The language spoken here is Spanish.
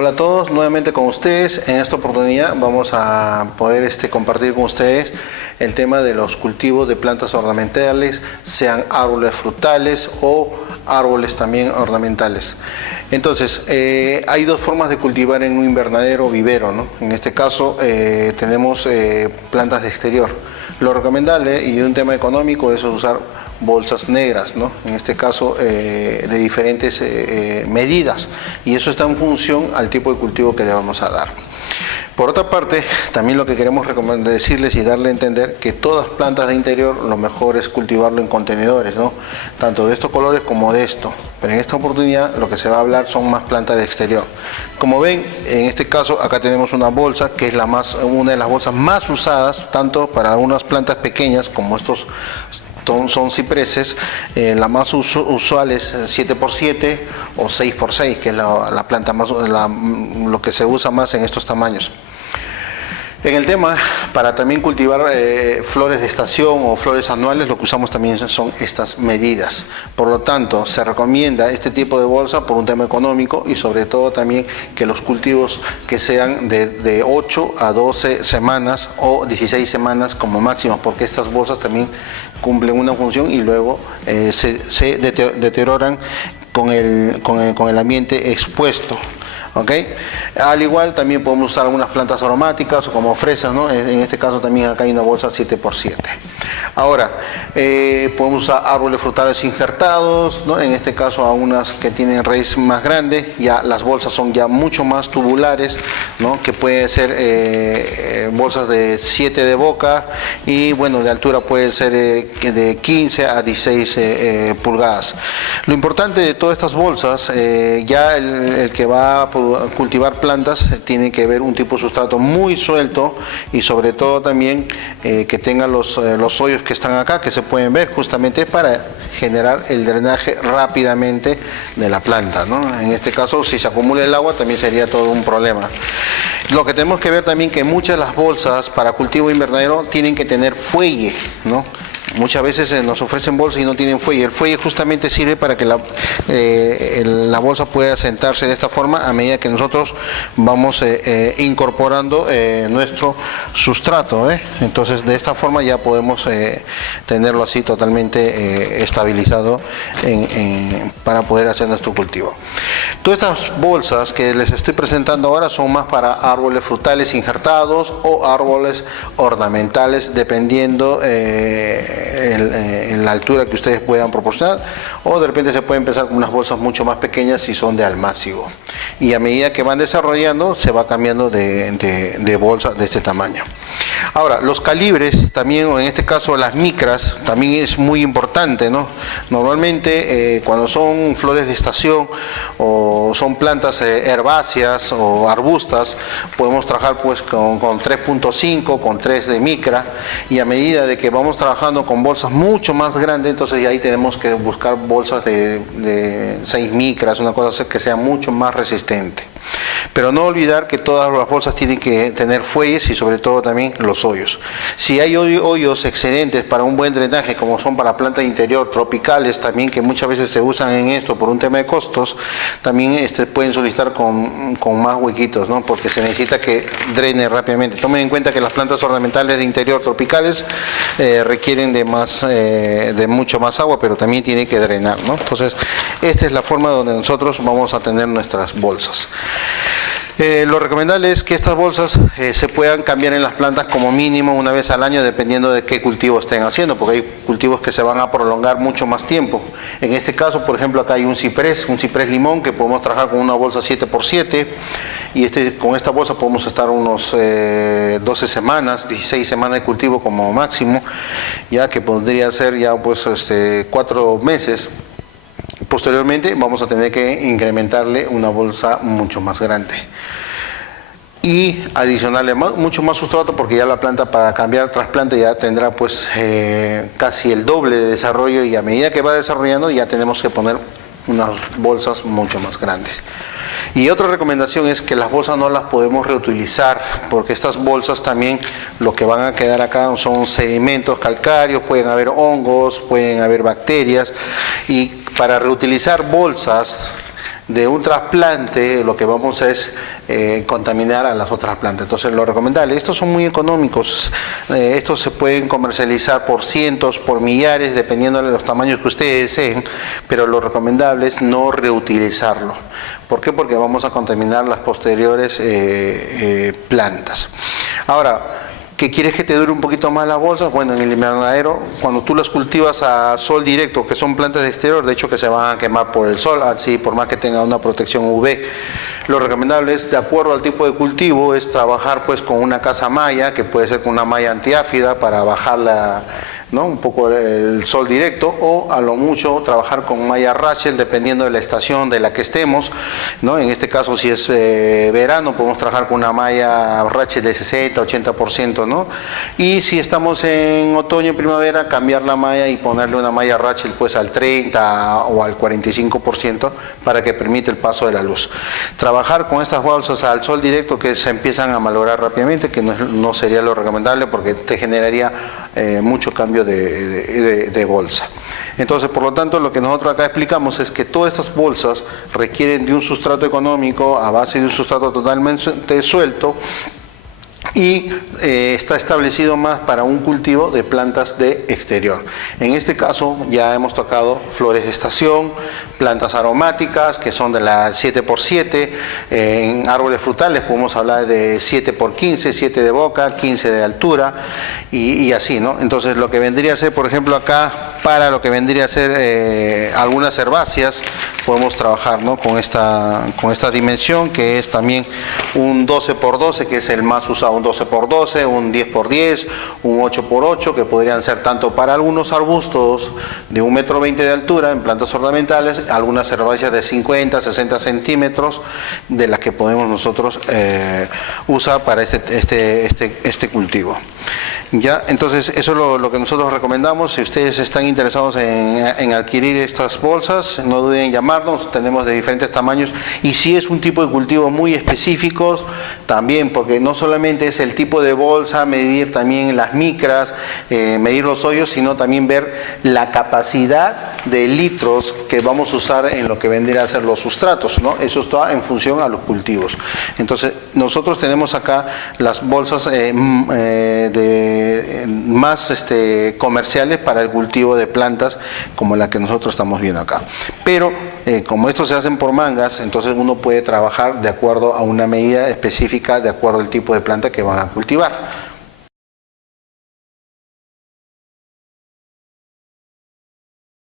Hola a todos, nuevamente con ustedes. En esta oportunidad vamos a poder compartir con ustedes el tema de los cultivos de plantas ornamentales, sean árboles frutales o árboles también ornamentales. Entonces, hay dos formas de cultivar en un invernadero o vivero, ¿no? En este caso tenemos plantas de exterior. Lo recomendable y un tema económico es usar bolsas negras, ¿no? En este caso de diferentes medidas, y eso está en función al tipo de cultivo que le vamos a dar. Por otra parte, también lo que queremos decirles y darle a entender que todas plantas de interior lo mejor es cultivarlo en contenedores, ¿no? Tanto de estos colores como de esto. Pero en esta oportunidad lo que se va a hablar son más plantas de exterior. Como ven, en este caso acá tenemos una bolsa que es una de las bolsas más usadas, tanto para algunas plantas pequeñas como estos son cipreses. La más usual es 7x7 o 6x6, que es la planta más, lo que se usa más en estos tamaños. En el tema, para también cultivar flores de estación o flores anuales, lo que usamos también son estas medidas. Por lo tanto, se recomienda este tipo de bolsa por un tema económico y sobre todo también que los cultivos que sean de 8 a 12 semanas o 16 semanas como máximo, porque estas bolsas también cumplen una función y luego se deterioran con el ambiente expuesto. ¿Okay? Al igual también podemos usar algunas plantas aromáticas o como fresas, ¿no? En este caso también acá hay una bolsa 7x7. Ahora, podemos usar árboles frutales injertados, ¿no? En este caso a unas que tienen raíz más grande, ya las bolsas son ya mucho más tubulares, ¿no? Que pueden ser bolsas de 7 de boca y bueno, de altura puede ser de 15 a 16 pulgadas. Lo importante de todas estas bolsas, ya el que va a cultivar plantas tiene que ver un tipo de sustrato muy suelto y sobre todo también que tenga los hoyos que están acá, que se pueden ver justamente para generar el drenaje rápidamente de la planta, ¿no? En este caso, si se acumula el agua también sería todo un problema. Lo que tenemos que ver también que muchas de las bolsas para cultivo invernadero tienen que tener fuelle, ¿no? Muchas veces nos ofrecen bolsas y no tienen fuelle. El fuelle justamente sirve para que la bolsa pueda sentarse de esta forma a medida que nosotros vamos incorporando nuestro sustrato, Entonces de esta forma ya podemos tenerlo así totalmente estabilizado para poder hacer nuestro cultivo. Todas estas bolsas que les estoy presentando ahora son más para árboles frutales injertados o árboles ornamentales, dependiendo en la altura que ustedes puedan proporcionar, o de repente se puede empezar con unas bolsas mucho más pequeñas si son de almácigo, y a medida que van desarrollando se va cambiando de bolsa de este tamaño. Ahora, los calibres también, o en este caso las micras, también es muy importante, ¿no? Normalmente cuando son flores de estación o son plantas herbáceas o arbustas, podemos trabajar pues con 3.5, con 3 de micra, y a medida de que vamos trabajando con bolsas mucho más grandes, entonces ya ahí tenemos que buscar bolsas de 6 micras, una cosa que sea mucho más resistente. Pero no olvidar que todas las bolsas tienen que tener fuelles y sobre todo también los hoyos. Si hay hoyos excedentes para un buen drenaje, como son para plantas de interior tropicales también, que muchas veces se usan en esto por un tema de costos, también pueden solicitar con más huequitos, ¿no? Porque se necesita que drene rápidamente. Tomen en cuenta que las plantas ornamentales de interior tropicales requieren de mucho más agua, pero también tiene que drenar, ¿no? Entonces, esta es la forma donde nosotros vamos a tener nuestras bolsas. Lo recomendable es que estas bolsas se puedan cambiar en las plantas como mínimo una vez al año, dependiendo de qué cultivo estén haciendo, porque hay cultivos que se van a prolongar mucho más tiempo. En este caso, por ejemplo, acá hay un ciprés limón, que podemos trabajar con una bolsa 7x7, y con esta bolsa podemos estar unos 12 semanas, 16 semanas de cultivo como máximo, ya que podría ser ya pues 4 meses. Posteriormente vamos a tener que incrementarle una bolsa mucho más grande y adicionarle mucho más sustrato, porque ya la planta, para cambiar trasplante, ya tendrá pues casi el doble de desarrollo, y a medida que va desarrollando ya tenemos que poner unas bolsas mucho más grandes. Y otra recomendación es que las bolsas no las podemos reutilizar, porque estas bolsas también lo que van a quedar acá son sedimentos calcáreos, pueden haber hongos, pueden haber bacterias, y para reutilizar bolsas de un trasplante, lo que vamos es contaminar a las otras plantas. Entonces, lo recomendable, estos son muy económicos, estos se pueden comercializar por cientos, por millares, dependiendo de los tamaños que ustedes deseen, pero lo recomendable es no reutilizarlo. ¿Por qué? Porque vamos a contaminar las posteriores plantas. Ahora, ¿qué quieres que te dure un poquito más las bolsas? Bueno, en el invernadero, cuando tú las cultivas a sol directo, que son plantas de exterior, de hecho que se van a quemar por el sol, así por más que tenga una protección UV. Lo recomendable es, de acuerdo al tipo de cultivo, es trabajar pues con una casa malla, que puede ser con una malla antiáfida para bajar ¿no? un poco el sol directo, o a lo mucho trabajar con malla Rachel dependiendo de la estación de la que estemos, ¿no? En este caso, si es verano, podemos trabajar con una malla Rachel de 60-80%, ¿no? Y si estamos en otoño y primavera, cambiar la malla y ponerle una malla Rachel pues al 30 o al 45% para que permita el paso de la luz. Trabajar con estas bolsas al sol directo, que se empiezan a malograr rápidamente, que no sería lo recomendable porque te generaría mucho cambio de bolsa. Entonces, por lo tanto, lo que nosotros acá explicamos es que todas estas bolsas requieren de un sustrato económico a base de un sustrato totalmente suelto, y está establecido más para un cultivo de plantas de exterior. En este caso ya hemos tocado flores de estación, plantas aromáticas que son de las 7x7, en árboles frutales podemos hablar de 7x15, 7 de boca, 15 de altura y así, ¿no? Entonces, lo que vendría a ser, por ejemplo, acá, para lo que vendría a ser algunas herbáceas, podemos trabajar, ¿no? con esta dimensión, que es también un 12x12, que es el más usado, un 12x12, un 10x10, un 8x8, que podrían ser tanto para algunos arbustos de 1,20 m de altura en plantas ornamentales, algunas herbáceas de 50, 60 centímetros, de las que podemos nosotros usar para este cultivo. Ya, entonces eso es lo que nosotros recomendamos. Si ustedes están interesados en adquirir estas bolsas, no duden en llamarnos, tenemos de diferentes tamaños, y si es un tipo de cultivo muy específicos también, porque no solamente es el tipo de bolsa, medir también las micras, medir los hoyos, sino también ver la capacidad de litros que vamos a usar en lo que vendría a ser los sustratos, ¿no? Eso está en función a los cultivos. Entonces, nosotros tenemos acá las bolsas más comerciales para el cultivo de plantas como la que nosotros estamos viendo acá. Pero como estos se hacen por mangas, entonces uno puede trabajar de acuerdo a una medida específica, de acuerdo al tipo de planta que van a cultivar.